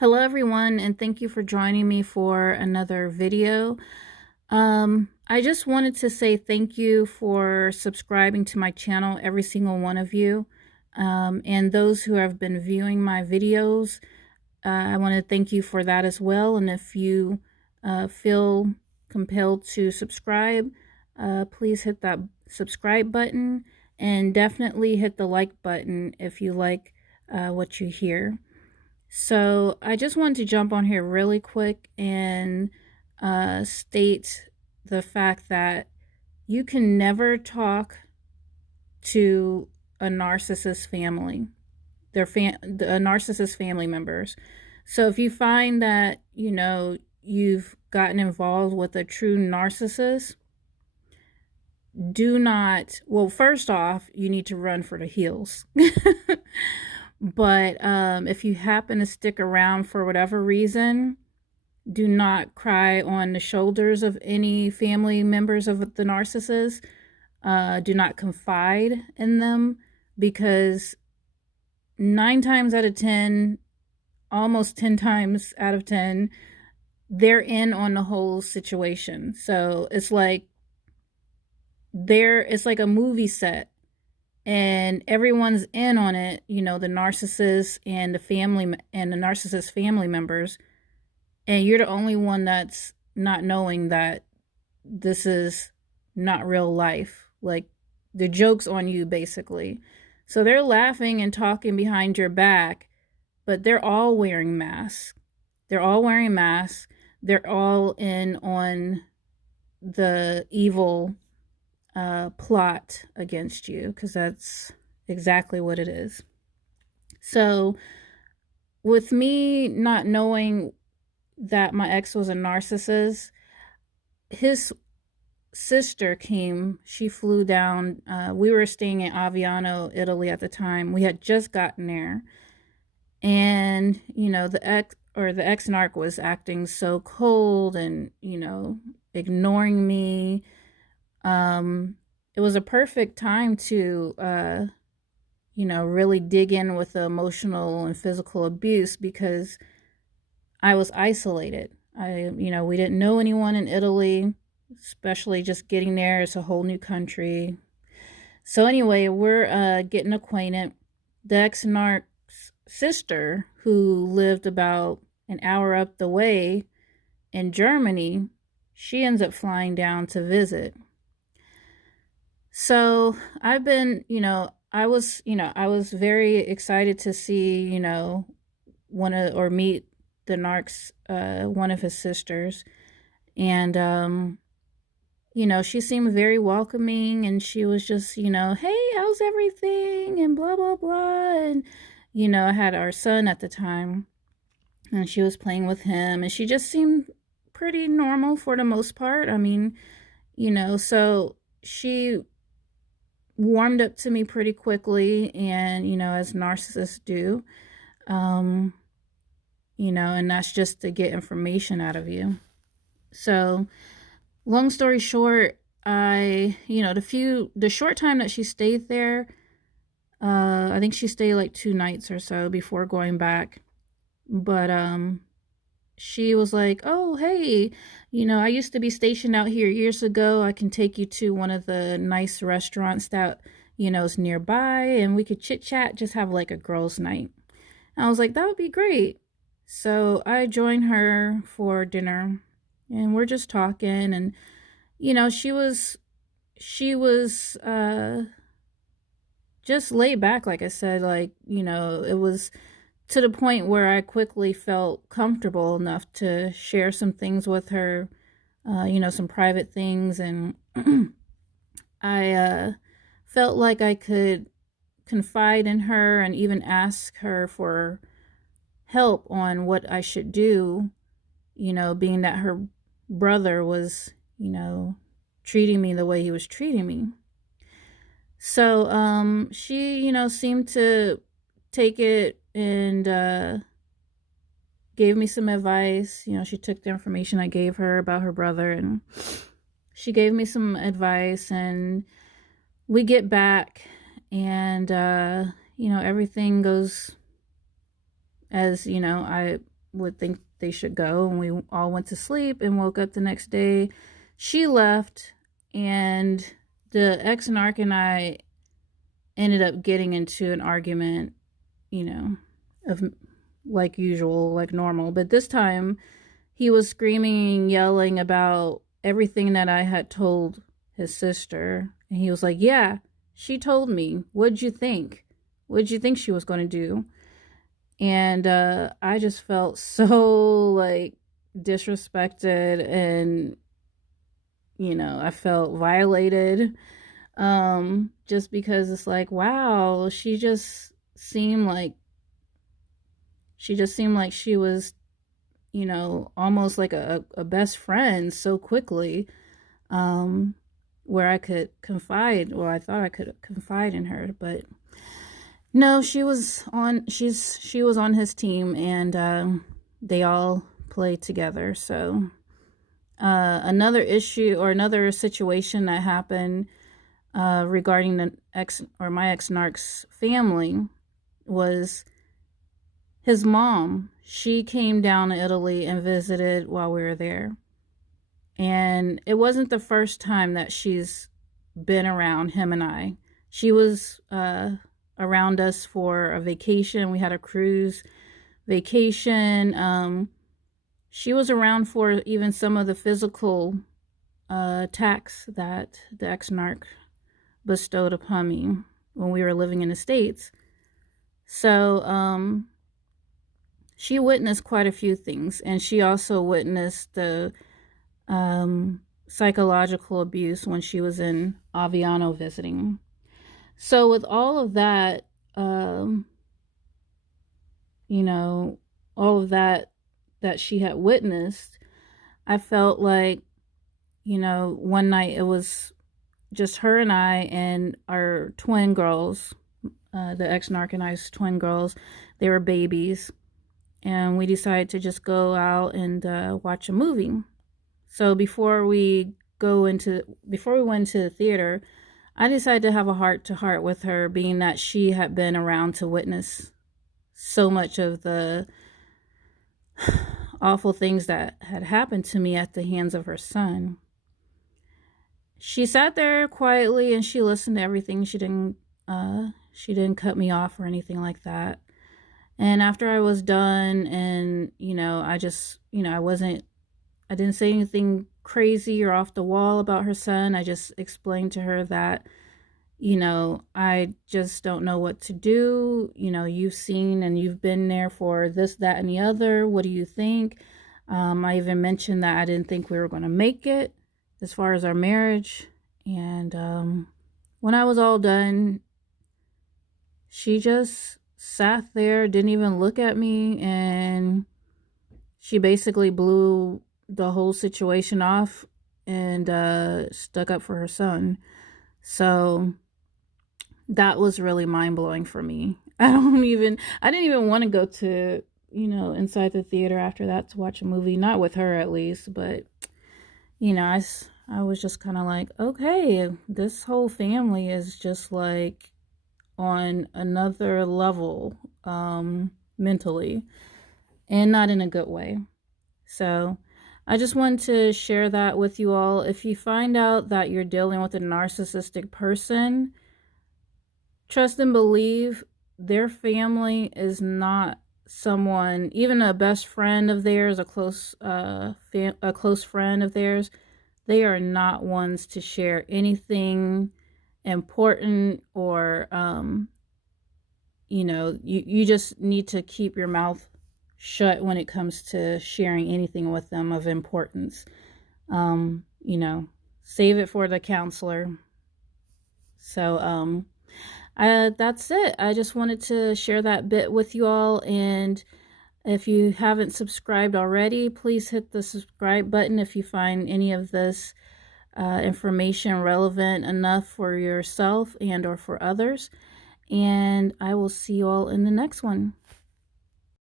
Hello everyone, and thank you for joining me for another video. I just wanted to say thank you for subscribing to my channel, every single one of you. And those who have been viewing my videos, I want to thank you for that as well. And if you feel compelled to subscribe, please hit that subscribe button and definitely hit the like button if you like what you hear. So I just wanted to jump on here really quick and state the fact that you can never talk to a narcissist family, a narcissist family members. So if you find that, you've gotten involved with a true narcissist, do not, well, first off, you need to run for the hills. But if you happen to stick around for whatever reason, do not cry on the shoulders of any family members of the narcissist. Do not confide in them, because 9 times out of 10, almost 10 times out of 10, they're in on the whole situation. So it's like a movie set, and everyone's in on it, the narcissist and the narcissist family members, and you're the only one that's not knowing that this is not real life. Like, the joke's on you, basically. So they're laughing and talking behind your back, but they're all wearing masks. They're all in on the evil plot against you, because that's exactly what it is. So with me not knowing that my ex was a narcissist, his sister came. She flew down. We were staying in Aviano, Italy at the time. We had just gotten there, and the ex-narc was acting so cold and ignoring me. It was a perfect time to really dig in with the emotional and physical abuse, because I was isolated. We didn't know anyone in Italy, especially just getting there. It's a whole new country. So anyway, we're getting acquainted. The ex-narc's sister, who lived about an hour up the way in Germany, she ends up flying down to visit. So I've been, I was very excited to see, meet the narc's, one of his sisters. And, she seemed very welcoming, and she was just, hey, how's everything? And blah, blah, blah. And, I had our son at the time, and she was playing with him, and she just seemed pretty normal for the most part. I mean, so she warmed up to me pretty quickly, and as narcissists do, and that's just to get information out of you. So long story short, the short time that she stayed there, I think she stayed like 2 nights or so before going back. But she was like, oh, hey, I used to be stationed out here years ago. I can take you to one of the nice restaurants that, is nearby, and we could chit chat, just have like a girls' night. And I was like, that would be great. So I joined her for dinner, and we're just talking, and, she was just laid back, like I said, like, it was to the point where I quickly felt comfortable enough to share some things with her, some private things. And I felt like I could confide in her and even ask her for help on what I should do, being that her brother was, treating me the way he was treating me. So she, seemed to take it and gave me some advice. She took the information I gave her about her brother, and she gave me some advice, and we get back, and everything goes as I would think they should go, and we all went to sleep and woke up the next day. She left, and the ex-narc and I ended up getting into an argument, of like usual, like normal. But this time he was screaming and yelling about everything that I had told his sister. And he was like, yeah, she told me. What'd you think? What'd you think she was going to do? And I just felt so like disrespected, and I felt violated, just because it's like, wow, she just seemed like she was, almost like a best friend so quickly, where I could confide, or I thought I could confide in her. But no, she was on his team, and they all played together. So another issue, or another situation that happened regarding my ex-narc's family, was his mom. She came down to Italy and visited while we were there. And it wasn't the first time that she's been around him and I. She was around us for a vacation. We had a cruise vacation. She was around for even some of the physical attacks that the ex-narc bestowed upon me when we were living in the States. So she witnessed quite a few things, and she also witnessed the psychological abuse when she was in Aviano visiting. So with all of that, all of that she had witnessed, I felt like, one night it was just her and I and our twin girls, the ex-narc and I's twin girls. They were babies, and we decided to just go out and watch a movie. So before we went to the theater, I decided to have a heart-to-heart with her, being that she had been around to witness so much of the awful things that had happened to me at the hands of her son. She sat there quietly and she listened to everything. She didn't cut me off or anything like that. And after I was done, and I didn't say anything crazy or off the wall about her son. I just explained to her that, I just don't know what to do. You've seen and you've been there for this, that, and the other. What do you think? I even mentioned that I didn't think we were going to make it as far as our marriage. And when I was all done, she just sat there, didn't even look at me, and she basically blew the whole situation off and stuck up for her son. So that was really mind-blowing for me. I didn't even want to go to, inside the theater after that to watch a movie, not with her at least. But I was just kind of like, okay, this whole family is just like on another level, mentally, and not in a good way. So I just wanted to share that with you all. If you find out that you're dealing with a narcissistic person, trust and believe their family is not someone, even a best friend of theirs, a close friend of theirs. They are not ones to share anything important, or you just need to keep your mouth shut when it comes to sharing anything with them of importance. Save it for the counselor. So that's it. I just wanted to share that bit with you all. And if you haven't subscribed already, please hit the subscribe button if you find any of this information relevant enough for yourself and or for others. And I will see you all in the next one.